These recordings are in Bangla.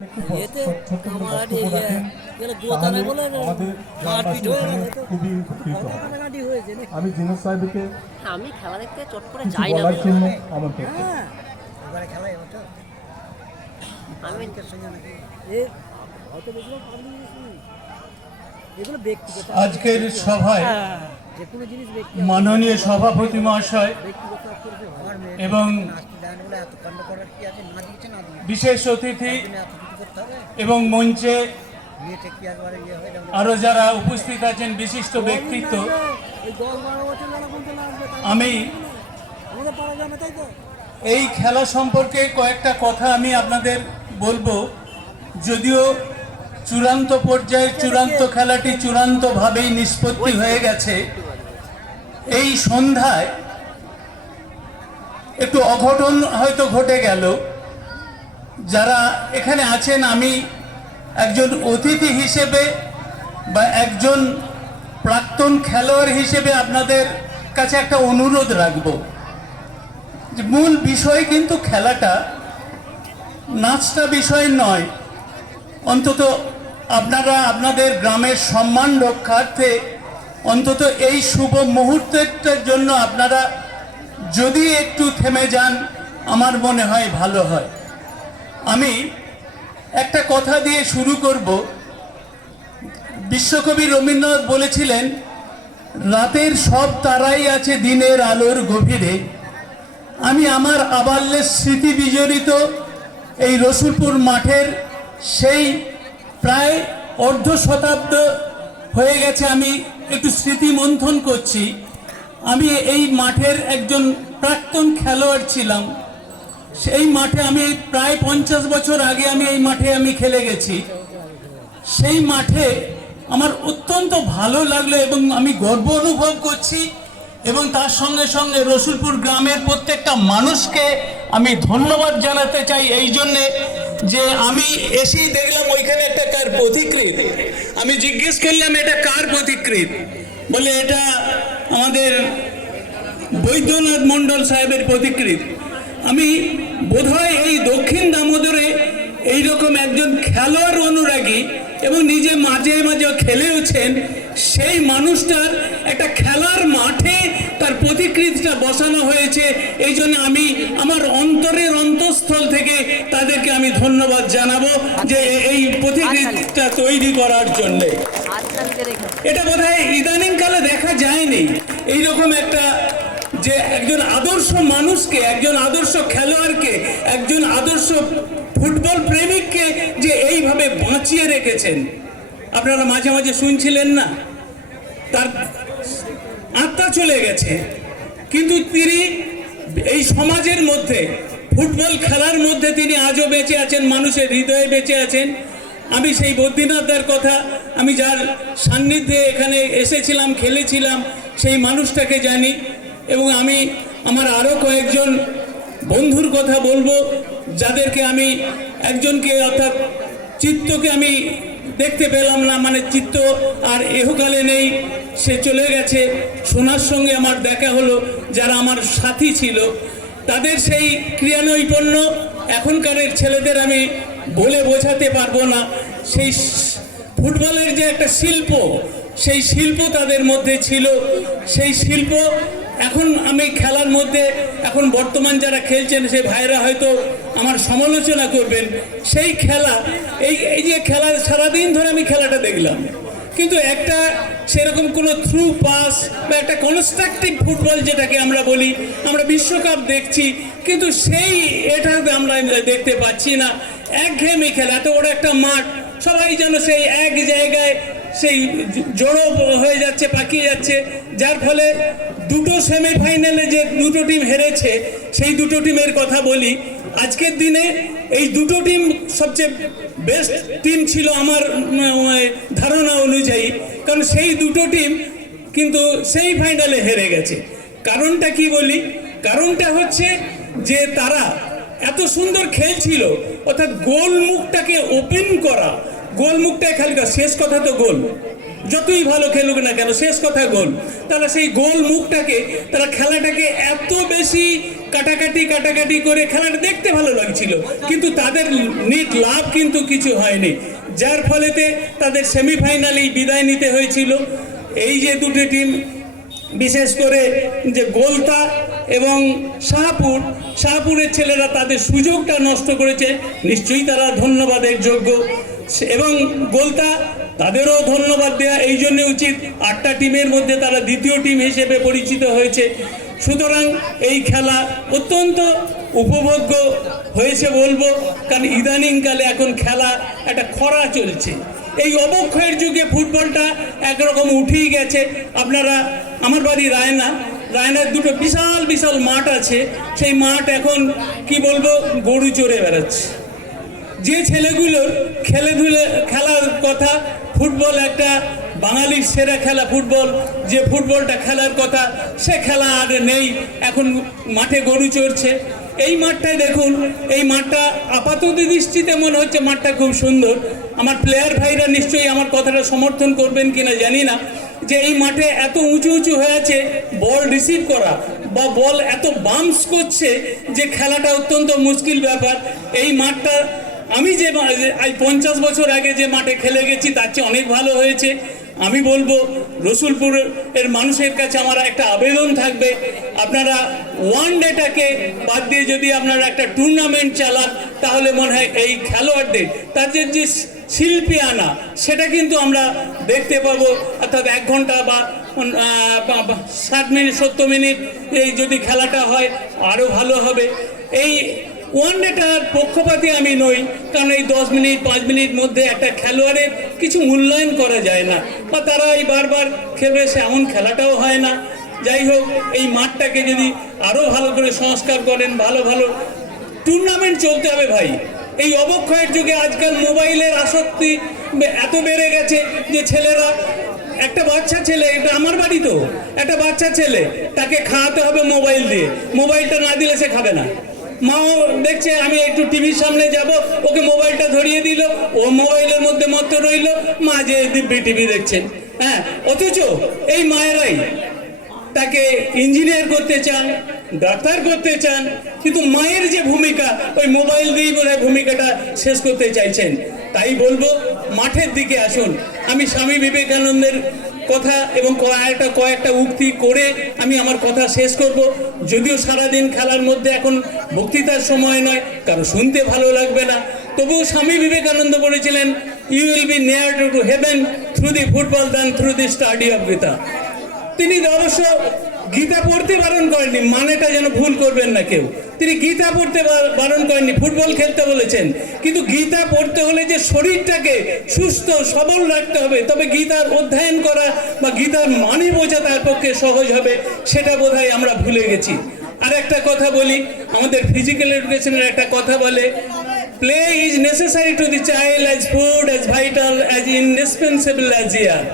এতে আমার দোতলায় বলে মারপিট হয়ে গেল তো খুবই উপকৃত হব। কাটাকাটি হয়েছে নাকি? আমি জিনিস সাহেবকে আমি খেলা দেখতে চট করে কিছু যাই না বলার জন্য আমন্ত্রণ করছি। হ্যাঁ এবারে খেলা এবছর আমি সঙ্গে নাকি এ হয়তো দেখলাম এগুলো ব্যক্তিগত আজকের সভায় যে কোনো জিনিস মাননীয় সভাপতি মহাশয় ব্যক্তিগত আমার মেয়ে এবং নাচতে দেন বলে এত কাণ্ড করার কি আছে? না দিচ্ছে না দিয়ে বিশেষ অতিথি এত কিছু করতে হবে এবং মঞ্চে মেয়েটা কি একবারে ইয়ে হয়ে যাবে আরো যারা উপস্থিত আছেন বিশিষ্ট ব্যক্তিত্ব, ওই 10-12 বছর যারা বলতে লাগবে আমি আমাদের পাড়া গ্রামে তাই তো এই খেলা সম্পর্কে কয়েকটা কথা আমি আপনাদের বলবো। যদিও চূড়ান্ত পর্যায়ে চূড়ান্ত খেলাটি চূড়ান্তভাবেই নিষ্পত্তি হয়ে গেছে, এই সন্ধ্যায় একটু অঘটন হয়তো ঘটে গেল। যারা এখানে আছেন, আমি একজন অতিথি হিসেবে বা একজন প্রাক্তন খেলোয়াড় হিসেবে আপনাদের কাছে একটা অনুরোধ রাখবো যে মূল বিষয় কিন্তু খেলাটা, নাচটা বিষয় নয়। অন্তত আপনারা আপনাদের গ্রামের সম্মান রক্ষার্থে অন্তত এই শুভ মুহূর্তের জন্য আপনারা যদি একটু থেমে যান, আমার মনে হয় ভালো হয়। আমি একটা কথা দিয়ে শুরু করব। বিশ্বকবি রবীন্দ্রনাথ বলেছিলেন, রাতের সব তারাই আছে দিনের আলোর গভীরে। আমি আমার আবাল্যের স্মৃতি বিজড়িত এই রসুলপুর মাঠের সেই প্রায় অর্ধ শতাব্দ হয়ে গেছে, আমি একটু স্মৃতি মন্থন করছি। আমি এই মাঠের একজন প্রাক্তন খেলোয়াড় ছিলাম। সেই মাঠে আমি প্রায় 50 বছর আগে আমি এই মাঠে আমি খেলে গেছি। সেই মাঠে আমার অত্যন্ত ভালো লাগলো এবং আমি গর্ব অনুভব করছি, এবং তার সঙ্গে সঙ্গে রসুলপুর গ্রামের প্রত্যেকটা মানুষকে আমি ধন্যবাদ জানাতে চাই এই জন্যে যে আমি এসেই দেখলাম ওইখানে একটা কার প্রতিকৃতি। আমি জিজ্ঞেস করলাম এটা কার প্রতিকৃতি, বলে এটা আমাদের বৈদ্যনাথ মণ্ডল সাহেবের প্রতিকৃতি। আমি বোধহয় এই দক্ষিণ দামোদরে এইরকম একজন খেলোয়াড় অনুরাগী এবং নিজে মাঝে মাঝে খেলেওছেন সেই মানুষটার একটা খেলার মাঠে তার প্রতিকৃতিটা বসানো হয়েছে। এই জন্য আমি আমার অন্তরের অন্তঃস্থল থেকে তাদেরকে আমি ধন্যবাদ জানাবো যে এই প্রতিকৃতিটা তৈরি করার জন্যে। এটা বোধহয় ইদানিং কালে দেখা যায়নি এইরকম একটা, যে একজন আদর্শ মানুষকে, একজন আদর্শ খেলোয়াড়কে, একজন আদর্শ ফুটবল প্রেমিককে যে এইভাবে বাঁচিয়ে রেখেছেন। আপনারা মাঝে মাঝে শুনছিলেন না, তার আত্মা চলে গেছে, কিন্তু তিনি এই সমাজের মধ্যে, ফুটবল খেলার মধ্যে তিনি আজও বেঁচে আছেন, মানুষের হৃদয়ে বেঁচে আছেন। আমি সেই বদ্রীনাথদার কথা, আমি যার সান্নিধ্যে এখানে এসেছিলাম, খেলেছিলাম, সেই মানুষটাকে জানি। এবং আমি আমার আরও কয়েকজন বন্ধুর কথা বলবো, যাদেরকে আমি একজনকে অর্থাৎ চিত্তকে আমি দেখতে পেলাম না, মানে চিত্ত আর এহকালে নেই, সে চলে গেছে। সোনার সঙ্গে আমার দেখা হলো, যারা আমার সাথী ছিল, তাদের সেই ক্রিয়ানৈপুণ্য এখনকারের ছেলেদের আমি বলে বোঝাতে পারবো না। সেই ফুটবলের যে একটা শিল্প, সেই শিল্প তাদের মধ্যে ছিল। সেই শিল্প এখন আমি খেলার মধ্যে, এখন বর্তমান যারা খেলছেন সেই ভাইরা হয়তো আমার সমালোচনা করবেন। সেই খেলা, এই যে খেলা সারাদিন ধরে আমি খেলাটা দেখলাম, কিন্তু একটা সেরকম কোনো থ্রু পাস বা একটা কনস্ট্রাকটিভ ফুটবল যেটাকে আমরা বলি, আমরা বিশ্বকাপ দেখছি, কিন্তু সেই এটাতে আমরা দেখতে পাচ্ছি না। একঘেয়েমি খেলা, এত বড় একটা মাঠ, সবাই যেন সেই এক জায়গায় সেই জড়ো হয়ে যাচ্ছে, পাকিয়ে যাচ্ছে, যার ফলে দুটো সেমিফাইনালে যে দুটো টিম হেরেছে, সেই দুটো টিমের কথা বলি। আজকের দিনে এই দুটো টিম সবচেয়ে বেস্ট টিম ছিল আমার ধারণা অনুযায়ী, কারণ সেই দুটো টিম কিন্তু সেই ফাইনালে হেরে গেছে। কারণটা কি বলি? কারণটা হচ্ছে যে তারা এত সুন্দর খেলছিল, অর্থাৎ গোল মুখটাকে ওপেন করা, গোল মুখটা খালি, শেষ কথা তো গোল, যতই ভালো খেলুক না কেন, শেষ কথা গোল। তারা সেই গোল মুখটাকে, তারা খেলাটাকে এত বেশি কাটাকাটি করে খেলাটা দেখতে ভালো লাগছিল, কিন্তু তাদের নিট লাভ কিন্তু কিছু হয়নি, যার ফলেতে তাদের সেমিফাইনালেই বিদায় নিতে হয়েছিল। এই যে দুটো টিম, বিশেষ করে যে গোলতা এবং শাহপুরের ছেলেরা তাদের সুযোগটা নষ্ট করেছে, নিশ্চয়ই তারা ধন্যবাদের যোগ্য। এবং গোলতা, তাদেরও ধন্যবাদ দেওয়া এই জন্য উচিত, 8টা টিমের মধ্যে তারা দ্বিতীয় টিম হিসেবে পরিচিত হয়েছে। সুতরাং এই খেলা অত্যন্ত উপভোগ্য হয়েছে বলবো, কারণ ইদানিংকালে এখন খেলা একটা খরা চলছে। এই অবক্ষয়ের যুগে ফুটবলটা একরকম উঠেই গেছে। আপনারা, আমার বাড়ি রায়নার দুটো বিশাল বিশাল মাঠ আছে, সেই মাঠ এখন কি বলবো, গরু চড়ে বেড়াচ্ছে। যে ছেলেগুলোর খেলার কথা, ফুটবল একটা বাঙালির সেরা খেলা ফুটবল, যে ফুটবলটা খেলার কথা সে খেলা আর নেই, এখন মাঠে গরু চড়ছে। এই মাঠটায় দেখুন, এই মাঠটা আপাতত দৃষ্টিতে মনে হচ্ছে মাঠটা খুব সুন্দর। আমার প্লেয়ার ভাইরা নিশ্চয়ই আমার কথাটা সমর্থন করবেন কিনা জানি না, যে এই মাঠে এত উঁচু উঁচু হয়ে আছে, বল রিসিভ করা বা বল এত বাম্পস করছে যে খেলাটা অত্যন্ত মুশকিল ব্যাপার। এই মাঠটা আমি যে 50 বছর আগে যে মাঠে খেলে গেছি তার চেয়ে অনেক ভালো হয়েছে। আমি বলবো রসুলপুরের মানুষের কাছে আমার একটা আবেদন থাকবে, আপনারা ওয়ান ডেটাকে বাদ দিয়ে যদি আপনারা একটা টুর্নামেন্ট চালান, তাহলে মনে হয় এই খেলোয়াড়দের তাদের যে শিল্পী আনা সেটা কিন্তু আমরা দেখতে পাবো। অর্থাৎ 1 ঘন্টা বা 60 মিনিট 70 মিনিট এই যদি খেলাটা হয় আরও ভালো হবে। এই ওয়ান ডেটার পক্ষপাতী আমি নই, কারণ এই 10 মিনিট 5 মিনিট মধ্যে একটা খেলোয়াড়ের কিছু মূল্যায়ন করা যায় না, বা তারা এই বারবার খেলবে সে এমন খেলাটাও হয় না। যাই হোক, এই মাঠটাকে যদি আরও ভালো করে সংস্কার করেন, ভালো ভালো টুর্নামেন্ট চলতে হবে ভাই। এই অবক্ষয়ের যুগে আজকাল মোবাইলের আসক্তি এত বেড়ে গেছে যে ছেলেরা, একটা বাচ্চা ছেলে, এটা আমার বাড়ি তো, একটা বাচ্চা ছেলে, তাকে খাওয়াতে হবে মোবাইল দিয়ে, মোবাইলটা না দিলে সে খাবে না। মাও দেখছে আমি একটু টিভির সামনে যাব, ওকে মোবাইলটা ধরিয়ে দিল, ও মোবাইলের মধ্যে মত্ত রইল, মা যে দিব্যি টিভি দেখছেন। হ্যাঁ, অথচ এই মায়েরাই তাকে ইঞ্জিনিয়ার করতে চান, ডাক্তার করতে চান, কিন্তু মায়ের যে ভূমিকা, ওই মোবাইল দিয়েই বোধহয় ভূমিকাটা শেষ করতে চাইছেন। তাই বলবো, মাঠের দিকে আসুন। আমি স্বামী বিবেকানন্দের কথা এবং কয়েকটা উক্তি করে আমি আমার কথা শেষ করব। যদিও সারাদিন খেলার মধ্যে এখন বক্তৃতার সময় নয়, কারো শুনতে ভালো লাগবে না, তবুও স্বামী বিবেকানন্দ বলেছিলেন, you will be near to heaven through the football than through the study of Gita. তিনি অবশ্য গীতা পড়তে বারণ করেননি, মানেটা যেন ভুল করবেন না কেউ। তিনি গীতা পড়তে বারণ করেননি, ফুটবল খেলতে বলেছেন। কিন্তু গীতা পড়তে হলে যে শরীরটাকে সুস্থ সবল রাখতে হবে, তবে গীতার অধ্যয়ন করা বা গীতার মানে বোঝা তার পক্ষে সহজ হবে, সেটা বোধহয় আমরা ভুলে গেছি। আর একটা কথা বলি, আমাদের ফিজিক্যাল এডুকেশনের একটা কথা বলে, play is necessary to the child as food, as vital, as indispensable as air.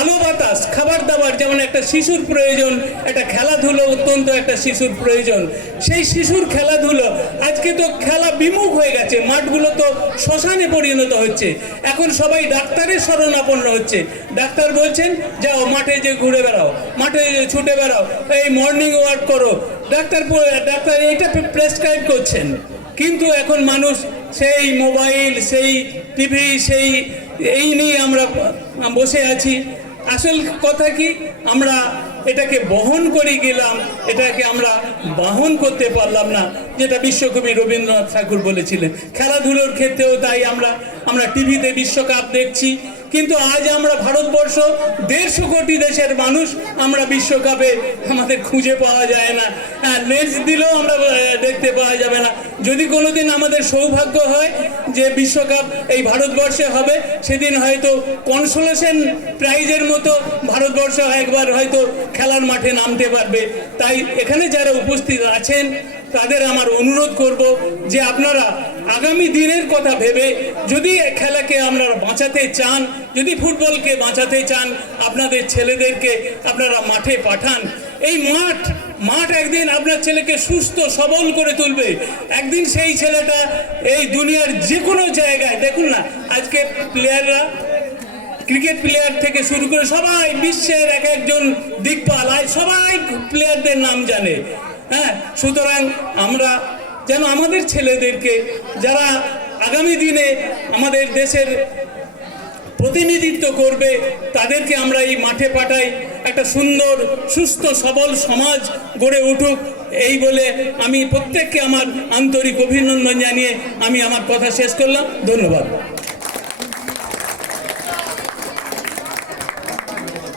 আলো বাতাস, খাবার দাবার যেমন একটা শিশুর প্রয়োজন, একটা খেলাধুলো অত্যন্ত একটা শিশুর প্রয়োজন। সেই শিশুর খেলাধুলো আজকে তো খেলা বিমুখ হয়ে গেছে, মাঠগুলো তো শ্মশানে পরিণত হচ্ছে। এখন সবাই ডাক্তারের শরণাপন্ন হচ্ছে। ডাক্তার বলছেন যাও মাঠে যে ঘুরে বেড়াও, মাঠে ছুটে বেড়াও, এই মর্নিং ওয়াক করো, ডাক্তার এইটা প্রেসক্রাইব করছেন। কিন্তু এখন মানুষ সেই মোবাইল, সেই টিভি, এই নিয়ে আমরা বসে আছি। আসল কথা কি, আমরা এটাকে বহন করে গেলাম, এটাকে আমরা বাহন করতে পারলাম না, যেটা বিশ্বকবি রবীন্দ্রনাথ ঠাকুর বলেছিলেন। খেলাধুলোর ক্ষেত্রেও তাই আমরা টিভিতে বিশ্বকাপ দেখছি, কিন্তু আজ আমরা ভারতবর্ষ 150 কোটি দেশের মানুষ, আমরা বিশ্বকাপে আমাদের খুঁজে পাওয়া যায় না। লেন্স দিলেও আমরা দেখতে পাওয়া যাবে না। যদি কোনোদিন আমাদের সৌভাগ্য হয় যে বিশ্বকাপ এই ভারতবর্ষে হবে, সেদিন হয়তো কনসোলেশন প্রাইজের মতো ভারতবর্ষ একবার হয়তো খেলার মাঠে নামতে পারবে। তাই এখানে যারা উপস্থিত আছেন তাদের আমার অনুরোধ করব যে আপনারা আগামী দিনের কথা ভেবে যদি খেলাকে আপনারা বাঁচাতে চান, যদি ফুটবলকে বাঁচাতে চান, আপনাদের ছেলেদেরকে আপনারা মাঠে পাঠান। এই মাঠ একদিন আপনার ছেলেকে সুস্থ সবল করে তুলবে। একদিন সেই ছেলেটা এই দুনিয়ার যে কোনো জায়গায়, দেখুন না আজকে প্লেয়াররা ক্রিকেট প্লেয়ার থেকে শুরু করে সবাই বিশ্বের এক একজন দিকপাল আজ সবাই প্লেয়ারদের নাম জানে। হ্যাঁ, সুতরাং আমরা যেন আমাদের ছেলেদেরকে যারা আগামী দিনে আমাদের দেশের প্রতিনিধিত্ব করবে তাদেরকে আমরা এই মাঠে পাঠাই, একটা সুন্দর সুস্থ সবল সমাজ গড়ে উঠুক এই বলে আমি প্রত্যেককে আমার আন্তরিক অভিনন্দন জানিয়ে আমি আমার কথা শেষ করলাম। ধন্যবাদ।